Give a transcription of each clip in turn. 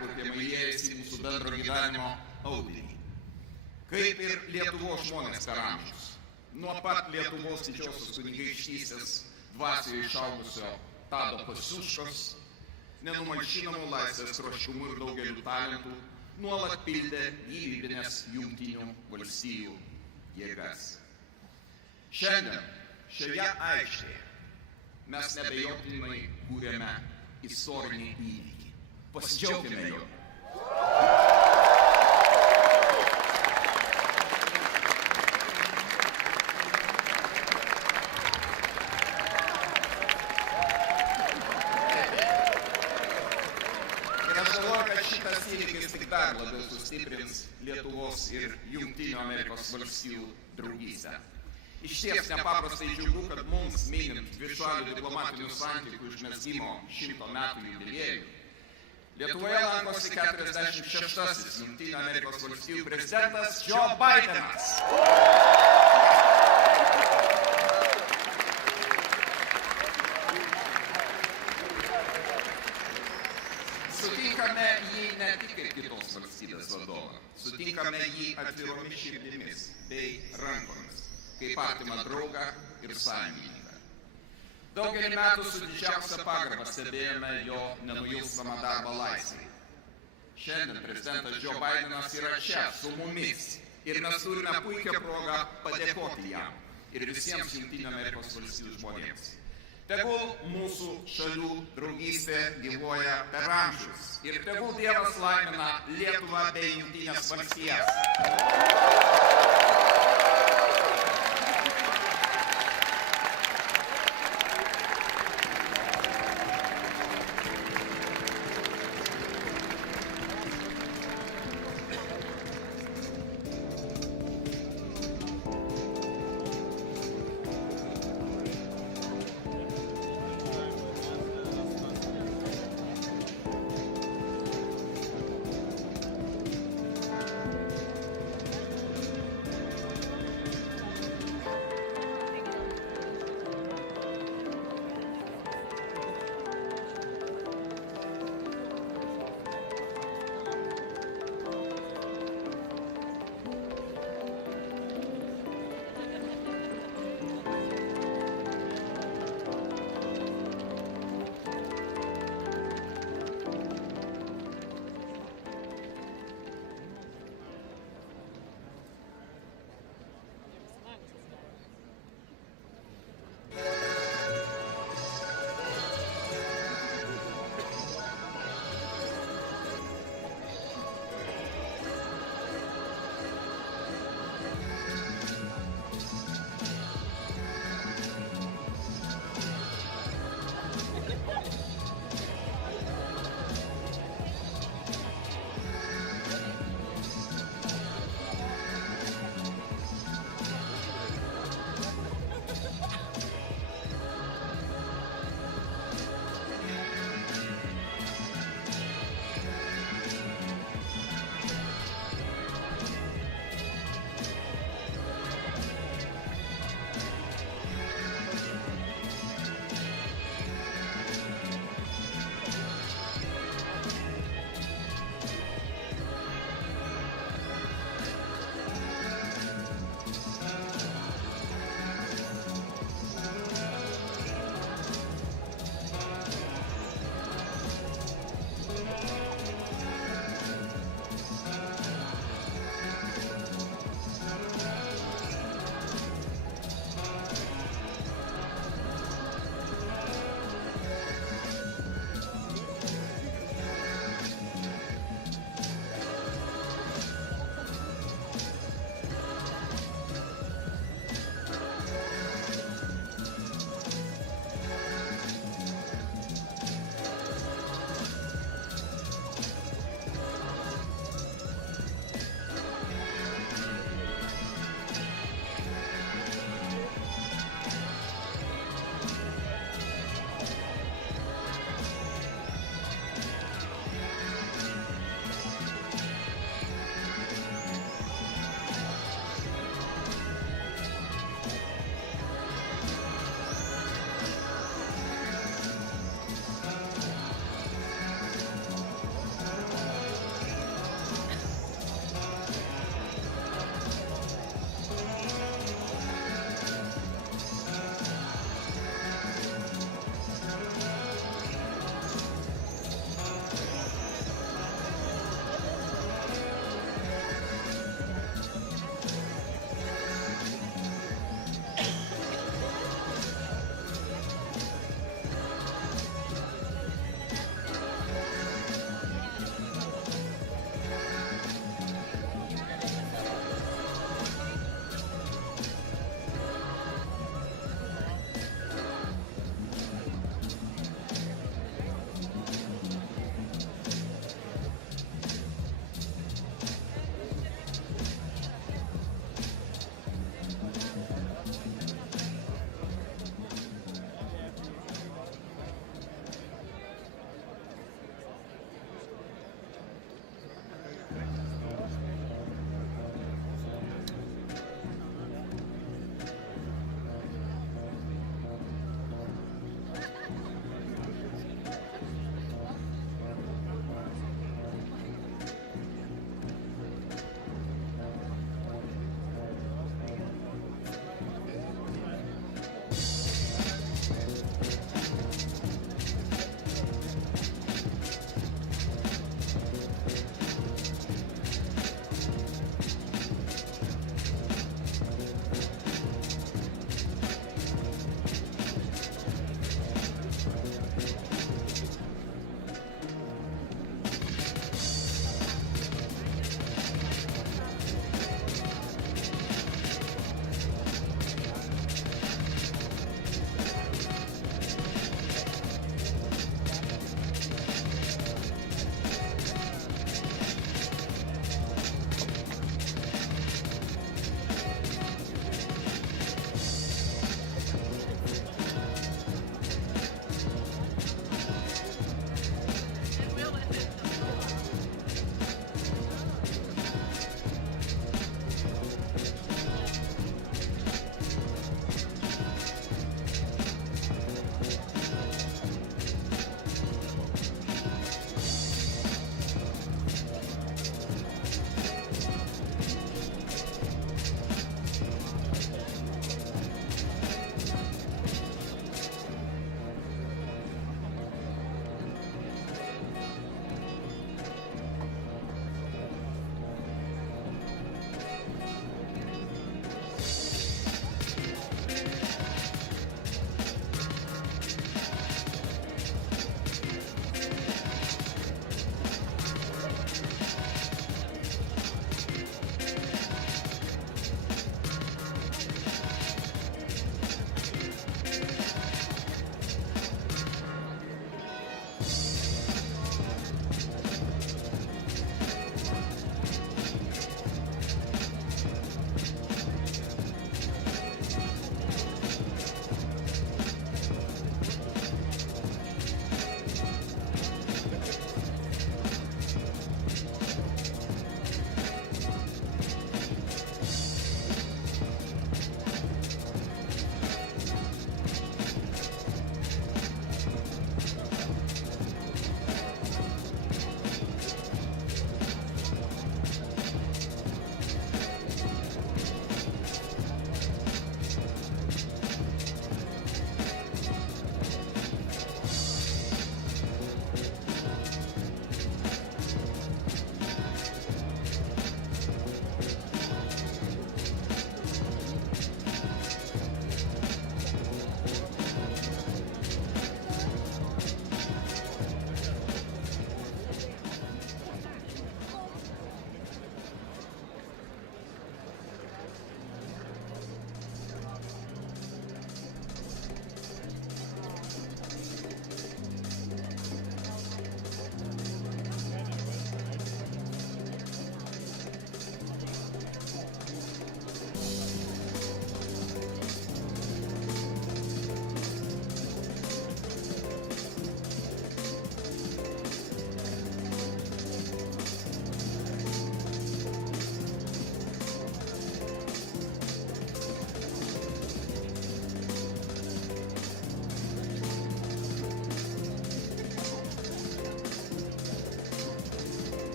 nepertraukiamai įėjęs į mūsų bendro gyvenimo audinį. Kaip ir Lietuvos žmonės per amžius. Nuo pat Lietuvos didžiosios kunigaikštystės dvasioje išaugusio Tado Kosciuškos, nenumalšinamų laisvės troškumų ir daugelių talentų, nuolat pildė gyvybinės Jungtinių valstijų jėgas. Šiandien šioje aikštėje mes neabejotinai kūrėme istorinį įvykį. Pasidžiaukime juo. Šitas įvykis tik dar labiau sustiprins Lietuvos ir Jungtinių Amerikos valstijų draugystę. Išties nepaprastai džiugu, kad mums minint dvišalių diplomatinių santykių užmezgimo 100 metų jubiliejų, Lietuvoje lankosi 46-asis Jungtinių Amerikos valstijų prezidentas Joe Bidenas. Sutinkame jį ne tik kaip kitos valstybės vadovą, sutinkame jį atviromis širdimis bei rankomis, kaip artimą draugą ir sąjungininką. Daugelį metų su didžiausia pagarba stebėjome jo nenuilstamą darbą laisvei. Šiandien prezidentas Joe Bidenas yra čia su mumis ir mes turime puikią progą padėkoti jam ir visiems Jungtinių Amerikos valstijų žmonėms. Tegul mūsų šalių draugystė gyvuoja per amžius ir tegul Dievas laimina Lietuvą bei Jungtines valstijas.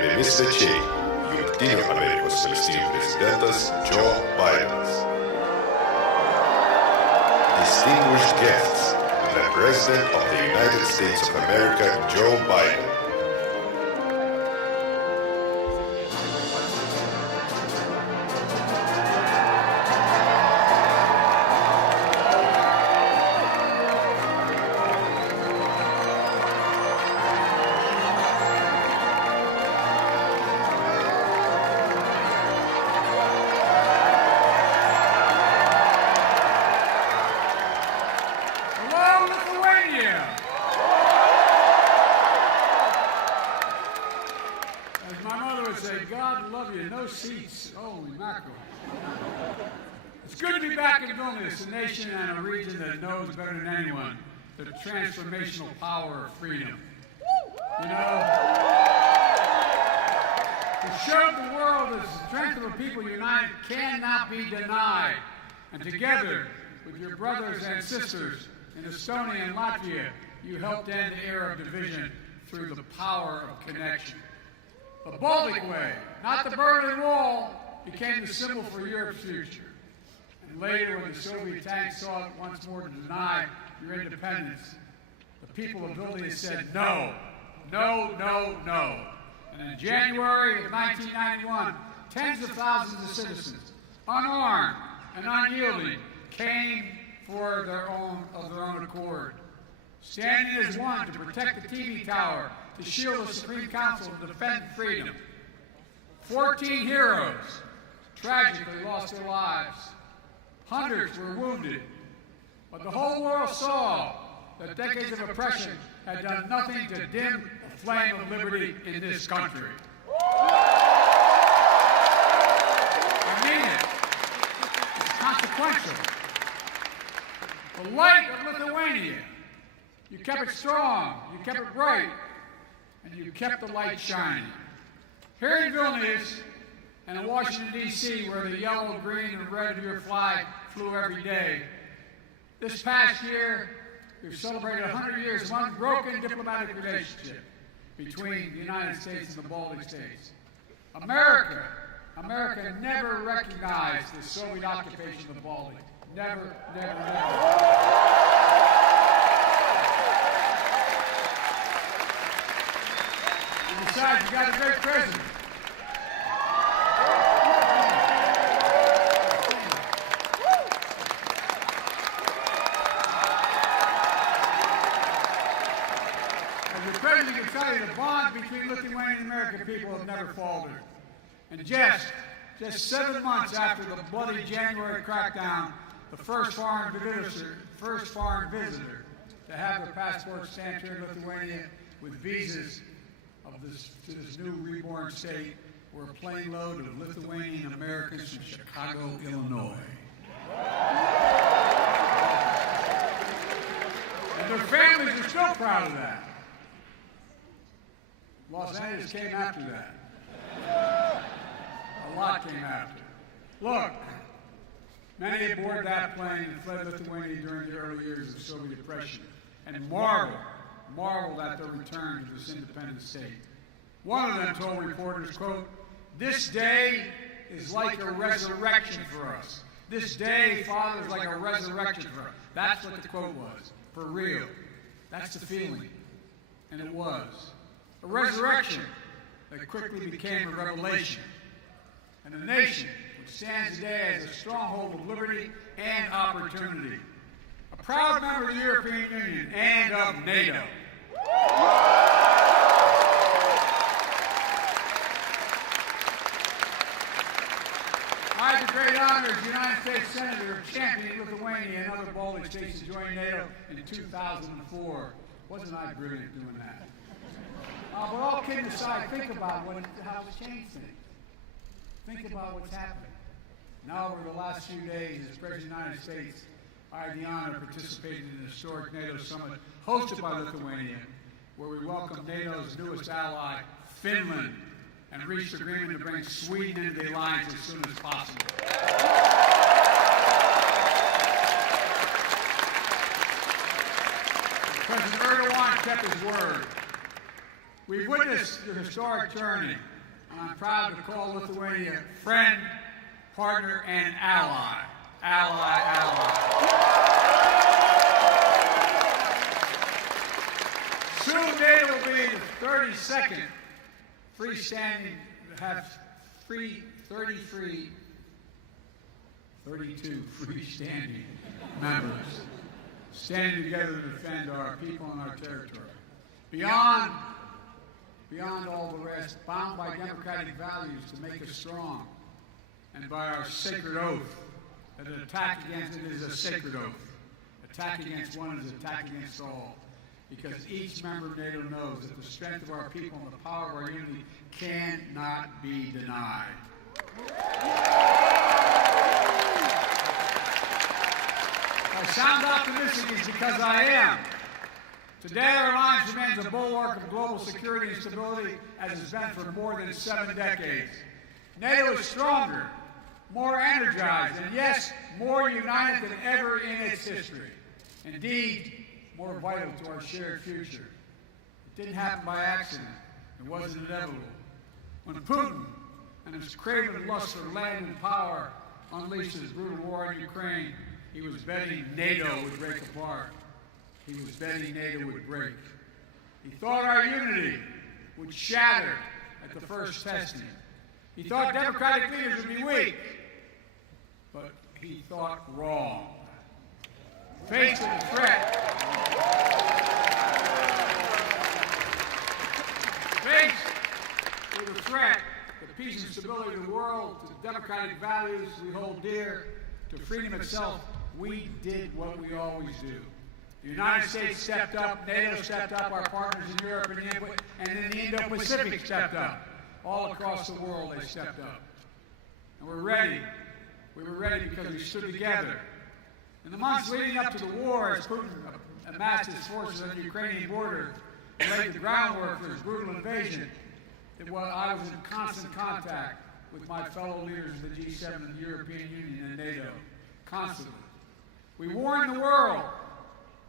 Gerbiami svečiai, Jungtinių Amerikos valstijų prezidentas Joe Biden. Distinguished guests, the President of the United States of America, Joe Biden. God love you, no seats. Holy mackerel. It's good to be back in Vilnius, a nation and a region that knows better than anyone the transformational power of freedom. You know, to show the world that the strength of a people united cannot be denied. And together with your brothers and sisters in Estonia and Latvia, you helped end the era of division through the power of connection. The Baltic Way, not the Berlin Wall, became the symbol for Europe's future. And later, when the Soviet tanks sought once more to deny your independence, the people of Vilnius said no, no, no, no. And in January of 1991, tens of thousands of citizens, unarmed and unyielding, came for their own accord, standing as one to protect the TV tower, to shield the Supreme Council, and defend freedom. 14 heroes tragically lost their lives. Hundreds were wounded. But the whole world saw that decades of oppression had done nothing to dim the flame of liberty in this country. I mean it. It's consequential. The light of Lithuania, you kept it strong, you kept it bright, and you kept the light shining. Here in Vilnius and in Washington, D.C., where the yellow, green, and red of your flag flew every day, this past year, we've celebrated 100 years of unbroken diplomatic relationship between the United States and the Baltic states. America never recognized the Soviet occupation of the Baltic. Never, never, never. Besides, you got a great president. As the president can tell you, the bond between Lithuanian and American people have never faltered. And just 7 months after the bloody January crackdown, the first foreign visitor to have their passport stamped here in Lithuania with visas to this new reborn state were a plane load of Lithuanian Americans from Chicago, Illinois. And their families are still proud of that. Los Angeles came after that. A lot came after. Look, many aboard that plane and fled Lithuania during the early years of Soviet oppression and marveled at their return to this independent state. One of them told reporters, quote, "This day is like a resurrection for us. This day, Father, is like a resurrection for us." That's what the quote was, for real. That's the feeling. And it was. A resurrection that quickly became a revelation. And a nation which stands today as a stronghold of liberty and opportunity. A proud member of the European Union and of NATO. I had the great honor as United States Senator championing Lithuania and other Baltic states to join NATO in 2004. Wasn't I brilliant doing that? But all kidding aside, think about how it's changed things. Think about what's happening. Now, over the last few days, as President of the United States, I had the honor of participating in the historic NATO summit hosted by Lithuania, where we welcomed NATO's newest ally, Finland, and reached agreement to bring Sweden into the alliance as soon as possible. President Erdogan kept his word. We've witnessed the historic journey and I'm proud to call Lithuania friend, partner, and ally. Ally. Soon NATO will be the 32nd freestanding, have 32 freestanding members standing together to defend our people and our territory. Beyond all the rest, bound by democratic values to make us strong, and by our sacred oath that an attack against it is a sacred oath. Attack against one is attack against all, because each member of NATO knows that the strength of our people and the power of our unity cannot be denied. If I sound optimistic, it's because I am. Today, our alliance remains a bulwark of global security and stability, as it's been for more than 7 decades. NATO is stronger, more energized, and yes, more united than ever in its history. Indeed, more vital to our shared future. It didn't happen by accident. It wasn't inevitable. When Putin and his craven lust for land and power unleashed his brutal war in Ukraine, he was betting NATO would break apart. He was betting NATO would break. He thought our unity would shatter at the first testing. He thought democratic leaders would be weak, but he thought wrong. Faced with the threat, the peace and stability of the world, to the democratic values we hold dear, to freedom itself, we did what we always do. The United States stepped up, NATO stepped up, our partners in Europe and in the Indo-Pacific stepped up. All across the world they stepped up. And we're ready. We were ready because we stood together. In the months leading up to the war, as Putin amassed his forces on the Ukrainian border and laid the groundwork for his brutal invasion, I was in constant contact with my fellow leaders of the G7 and the European Union and NATO, constantly. We warned the world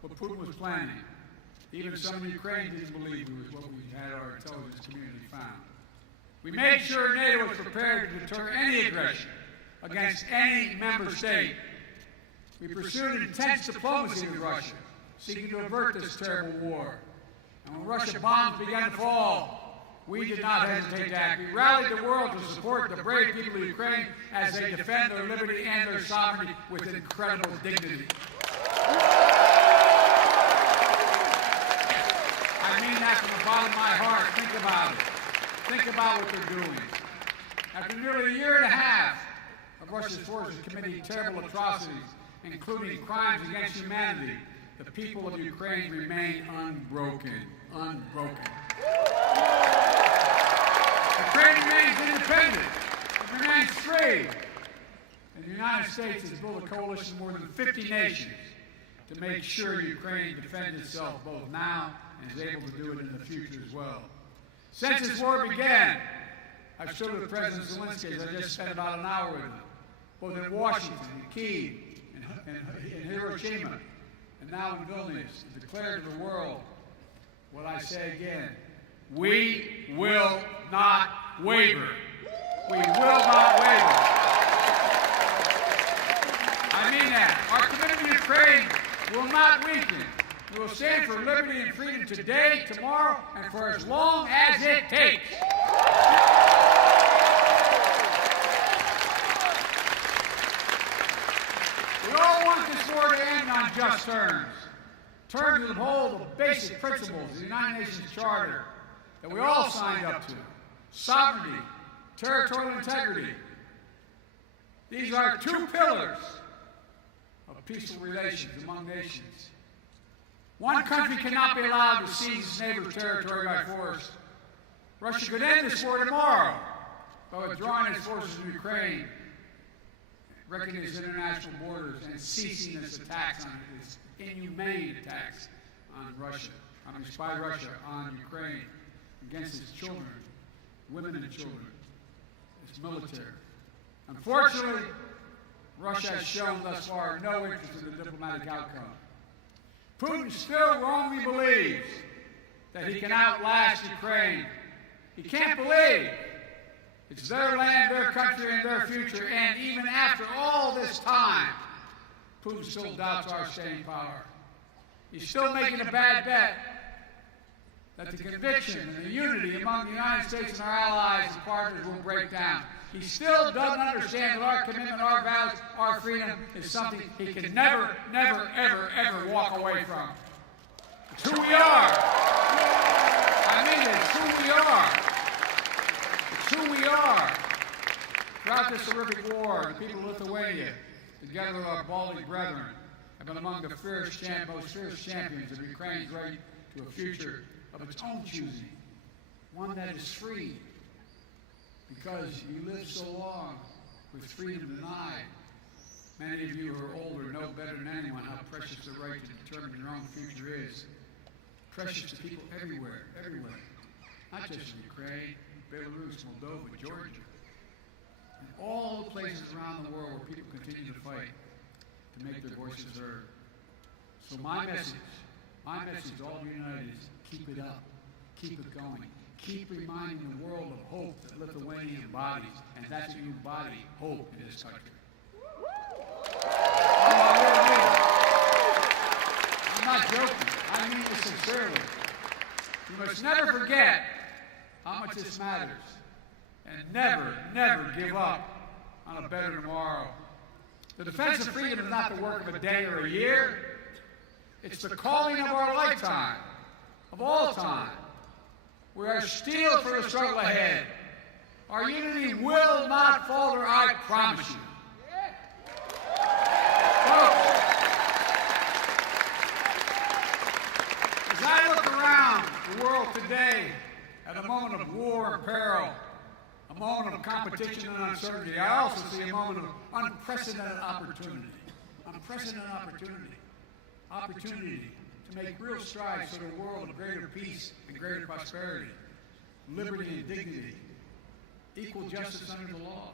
what Putin was planning. Even some in Ukraine didn't believe it was what we had our intelligence community found. We made sure NATO was prepared to deter any aggression against any member state. We pursued intense diplomacy with Russia, seeking to avert this terrible war. And when Russian bombs began to fall, we did not hesitate to act. We rallied the world to support the brave people of Ukraine as they defend their liberty and their sovereignty with incredible dignity. I mean that from the bottom of my heart. Think about it. Think about what they're doing. After nearly a year and a half of Russia's forces committing terrible atrocities, including crimes against humanity, the people of Ukraine remain unbroken. Ukraine remains independent. It remains free. And the United States has built a coalition of more than 50 nations to make sure Ukraine defends itself both now and is able to do it in the future as well. Since this war began, I've stood with President Zelensky, as I just spent about an hour with him, both in Washington, in Kyiv, in Hiroshima, and now in Vilnius, to declare to the world what I say again: we will not waver. We will not waver. I mean that. Our commitment to Ukraine will not weaken. We will stand for liberty and freedom today, tomorrow, and for as long as it takes. We all want this war to end on just terms. Terms that uphold the basic principles of the United Nations Charter that we all signed up to: sovereignty, territorial integrity. These are two pillars of peaceful relations among nations. One country cannot be allowed to seize its neighbor's territory by force. Russia could end this war tomorrow by withdrawing its forces from Ukraine, reckoning its international borders, and ceasing its attacks on its inhumane attacks on Russia, by Russia on Ukraine, against its children, women and children, its military. Unfortunately, Russia has shown thus far no interest in the diplomatic outcome. Putin still wrongly believes that he can outlast Ukraine. He can't believe It's their land, their country, and their future. And even after all this time, Putin still doubts our staying power. He's still making a bad bet that the conviction and the unity among the United States and our allies and partners will break down. He still doesn't understand that our commitment, our values, our freedom is something he can never, never, ever, ever walk away from. It's who we are. I mean, it's who we are. It's who we are. Throughout this horrific war, the people of Lithuania, together with our Baltic brethren, have been among the most fierce champions of Ukraine's right to a future of its own choosing, one that is free, because you lived so long with freedom denied. Many of you who are older know better than anyone how precious the right to determine your own future is. Precious to people everywhere, not just in Ukraine, Belarus, Moldova, Georgia, and all the places around the world where people continue to fight to make their voices heard. So my message to all of you united is keep it up, keep it going. Keep reminding the world of hope that Lithuania embodies, and that's what you embody, hope in this country. I'm not joking. I mean this sincerely. You must never forget how much this matters, and never, never give up on a better tomorrow. The defense of freedom is not the work of a day or a year. It's the calling of our lifetime, of all time. We are steeled for the struggle ahead. Our unity will not falter, I promise you. Folks, as I look around the world today at a moment of war and peril, a moment of competition and uncertainty, I also see a moment of unprecedented opportunity. Opportunity to make real strides toward a world of greater peace and greater prosperity, liberty and dignity, equal justice under the law.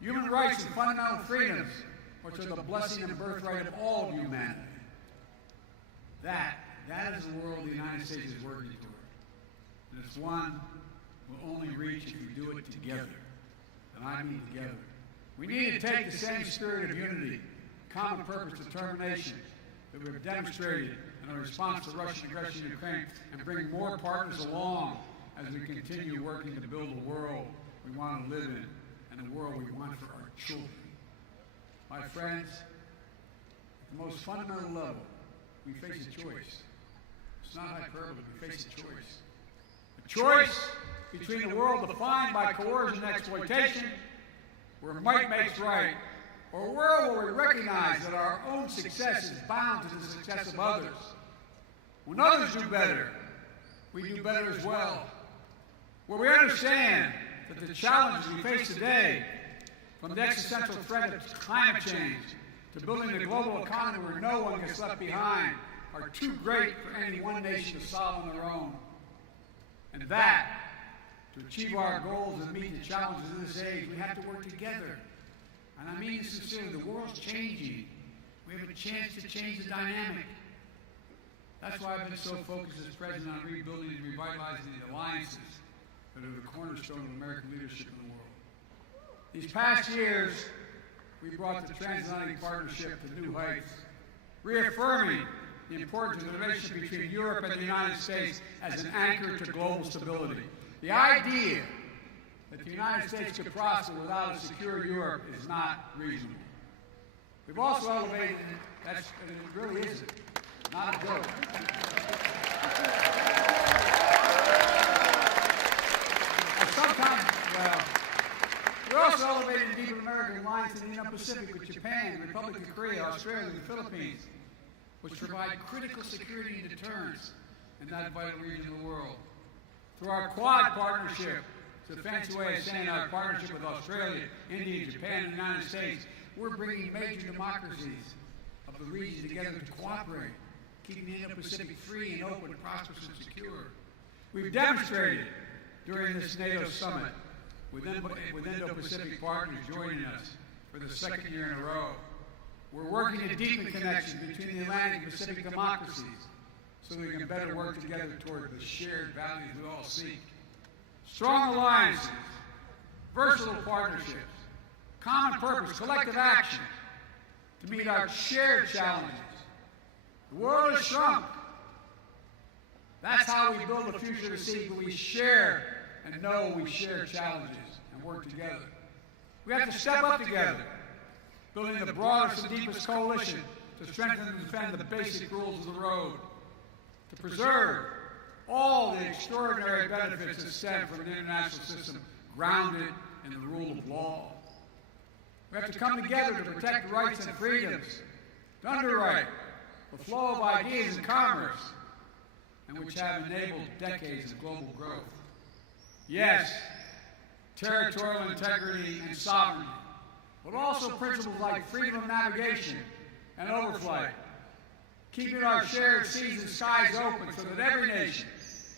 Human rights and fundamental freedoms are to the blessing and birthright of all of humanity. That is the world the United States is working toward. And it's one we'll only reach if we do it together. And I mean together. We need to take the same spirit of unity, common purpose, determination that we've demonstrated in our response to Russian aggression in Ukraine and bring more partners along as we continue working to build the world we want to live in and the world we want for our children. My friends, at the most fundamental level, we face a choice. It's not hyperbole, we face a choice. A choice between a world defined by coercion and exploitation, where might makes right, or a world where we recognize that our own success is bound to the success of others. When others do better, we do better as well. Where we understand that the challenges we face today, from the existential threat of climate change to building a global economy where no one gets left behind, are too great for any one nation to solve on their own. And that, to achieve our goals and meet the challenges of this age, we have to work together. And I mean sincerely, the world's changing. We have a chance to change the dynamic. That's why I've been so focused as president on rebuilding and revitalizing the alliances that are the cornerstone of American leadership in the world. These past years, we brought the transatlantic partnership to new heights, reaffirming the importance of the relationship between Europe and the United States as an anchor to global stability. The idea that the United States could prosper without a secure Europe is not reasonable. We've also elevated, it really isn't, not a joke. We also elevated the deep American alliance in the Indo-Pacific with Japan, the Republic of Korea, Australia, and the Philippines, which provide critical security and deterrence in that vital region of the world. Through our Quad partnership, it's a fancy way of saying our partnership with Australia, India, Japan, and the United States, we're bringing major democracies of the region together to cooperate, keeping the Indo-Pacific free and open, prosperous, and secure. We've demonstrated during this NATO summit, with Indo-Pacific partners joining us for the second year in a row. We're working to deepen connections between the Atlantic and Pacific democracies so we can better work together toward the shared values we all seek. Strong alliances versatile partnerships, common purpose, collective action to meet our shared challenges. The world has shrunk. That's how we build a future to see, but we share and know we share challenges and work together. We have to step up together, building the broadest and deepest coalition to strengthen and defend the basic rules of the road, to preserve all the extraordinary benefits that stem from an international system grounded in the rule of law. We have to come together to protect rights and freedoms, to underwrite the flow of ideas and commerce, and which have enabled decades of global growth. Yes, territorial integrity and sovereignty, but also principles like freedom of navigation and overflight, keeping our shared seas and skies open so that every nation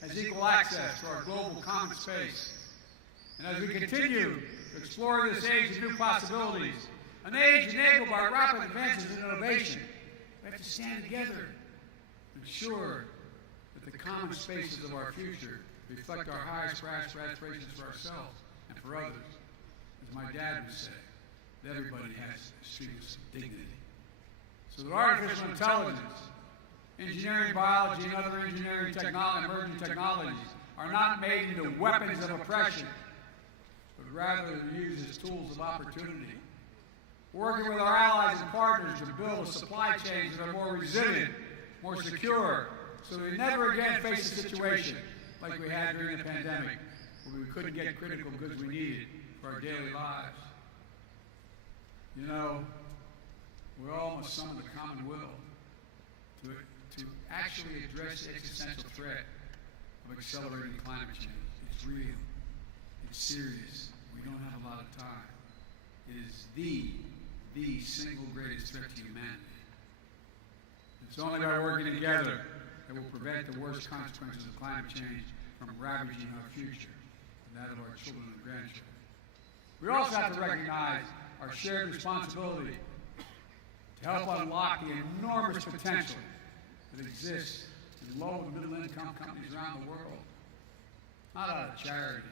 has equal access to our global common space. And as we continue to explore this age of new possibilities, an age enabled by rapid advances in innovation, we have to stand together to ensure that the common spaces of our future reflect our highest aspirations for ourselves and for others. As my dad would say, that everybody has streams of dignity. So that artificial intelligence, engineering, biology, and other engineering emerging technologies are not made into weapons of oppression, but rather used as tools of opportunity. Working with our allies and partners to build supply chains that are more resilient, more secure, so we never again face a situation like we had during the pandemic, where we couldn't get critical goods we needed for our daily lives. You know, we all must summon the common will to actually address the existential threat of accelerating climate change. It's real. It's serious. We don't have a lot of time. It is the single greatest threat to humanity. It's only by working together that will prevent the worst consequences of climate change from ravaging our future and that of our children and grandchildren. We also have to recognize our shared responsibility to help unlock the enormous potential that exists in low and middle income companies around the world. Not out of charity,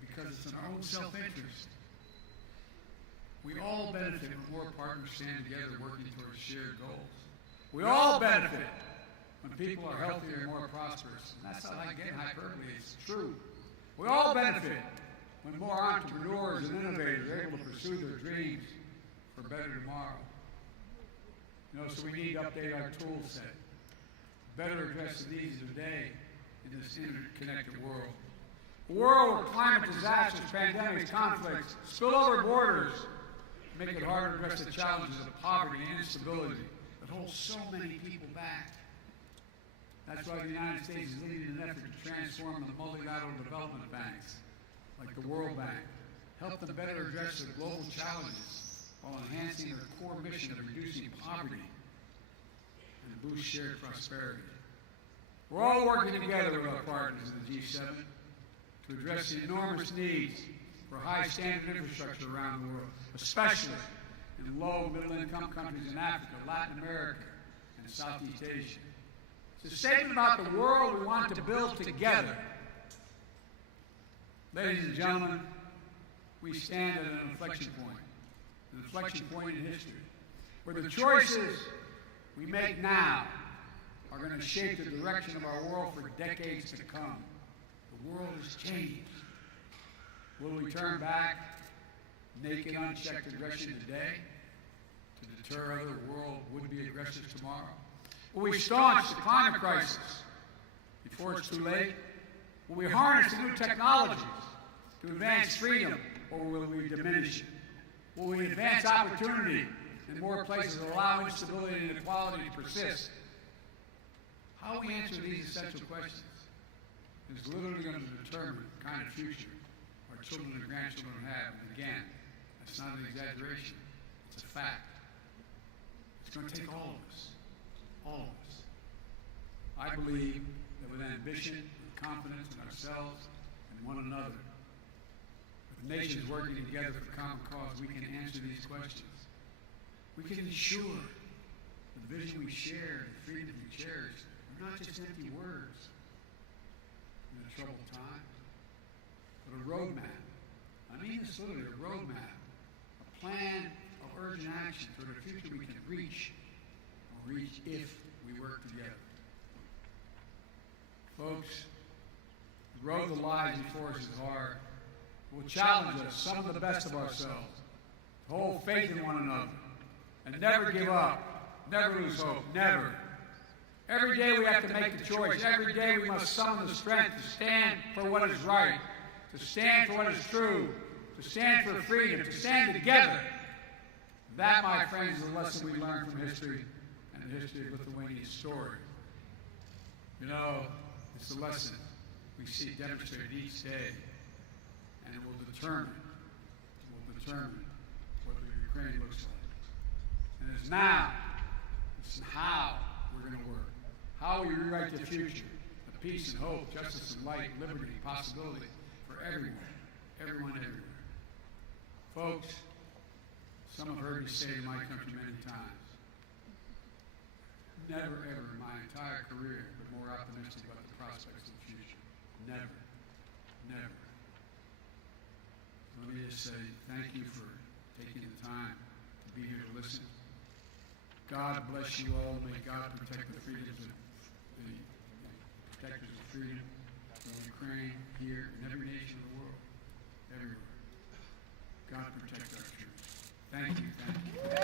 because it's in our own self-interest. We all benefit when more partners stand together working towards shared goals. We all benefit when people are healthier and more prosperous. And that's not like getting hyperbole, it's true. We all benefit when more entrepreneurs and innovators are able to pursue their dreams for a better tomorrow. You know, so we need to update our tool set, better address the needs of today in this interconnected world. A world where climate disasters, pandemics, conflicts, spill over borders, make it harder to address the challenges of poverty and instability that hold so many people back. That's why the United States is leading an effort to transform the multilateral development banks, like the World Bank, help them better address their global challenges while enhancing their core mission of reducing poverty and boost shared prosperity. We're all working together with our partners in the G7 to address the enormous needs for high standard infrastructure around the world, especially in low and middle income countries in Africa, Latin America, and Southeast Asia. It's a statement about the world we want to build together. Ladies and gentlemen, we stand at an inflection point in history, where the choices we make now are going to shape the direction of our world for decades to come. The world has changed. Will we turn back naked, unchecked aggression today to deter other world would-be aggressors tomorrow? Will we staunch the climate crisis before it's too late? Will we harness the new technologies to advance freedom, or will we diminish it? Will we advance opportunity in more places that allow instability and inequality to persist? How we answer these essential questions is literally going to determine the kind of future our children and grandchildren have. And again, that's not an exaggeration. It's a fact. It's going to take all of us. All of us. I believe that with ambition, with confidence in ourselves and one another, with nations working together for common cause, we can answer these questions. We can ensure the vision we share, the freedom we cherish, are not just empty words in a troubled time, but a roadmap, an I mean this literally, a roadmap, a plan of urgent action toward a future we can reach if we work together. Folks, the road that lies before us is hard. It will challenge us, some of the best of ourselves, to hold faith in one another, and never give up, never lose hope, never. Every day we have to make the choice. Every day we must summon the strength to stand for what is right, to stand for what is true, to stand for freedom, to stand together. That, my friends, is a lesson we learn from history and the history of Lithuania's story. You know, it's a lesson we see demonstrated each day, and it will determine what the Ukraine looks like. And it's now, it's how we're going to work. How we rewrite the future of peace and hope, justice and light, liberty, possibility for everyone, everyone, everywhere. Folks, some have heard me say in my country many times, never ever in my entire career been more optimistic about the prospects of the future. Never. Never. Let me just say thank you for taking the time to be here to listen. God bless you all. May God protect the freedoms of the protectors of freedom in Ukraine, here, in every nation of the world, everywhere. God protect our troops. Thank you. Thank you.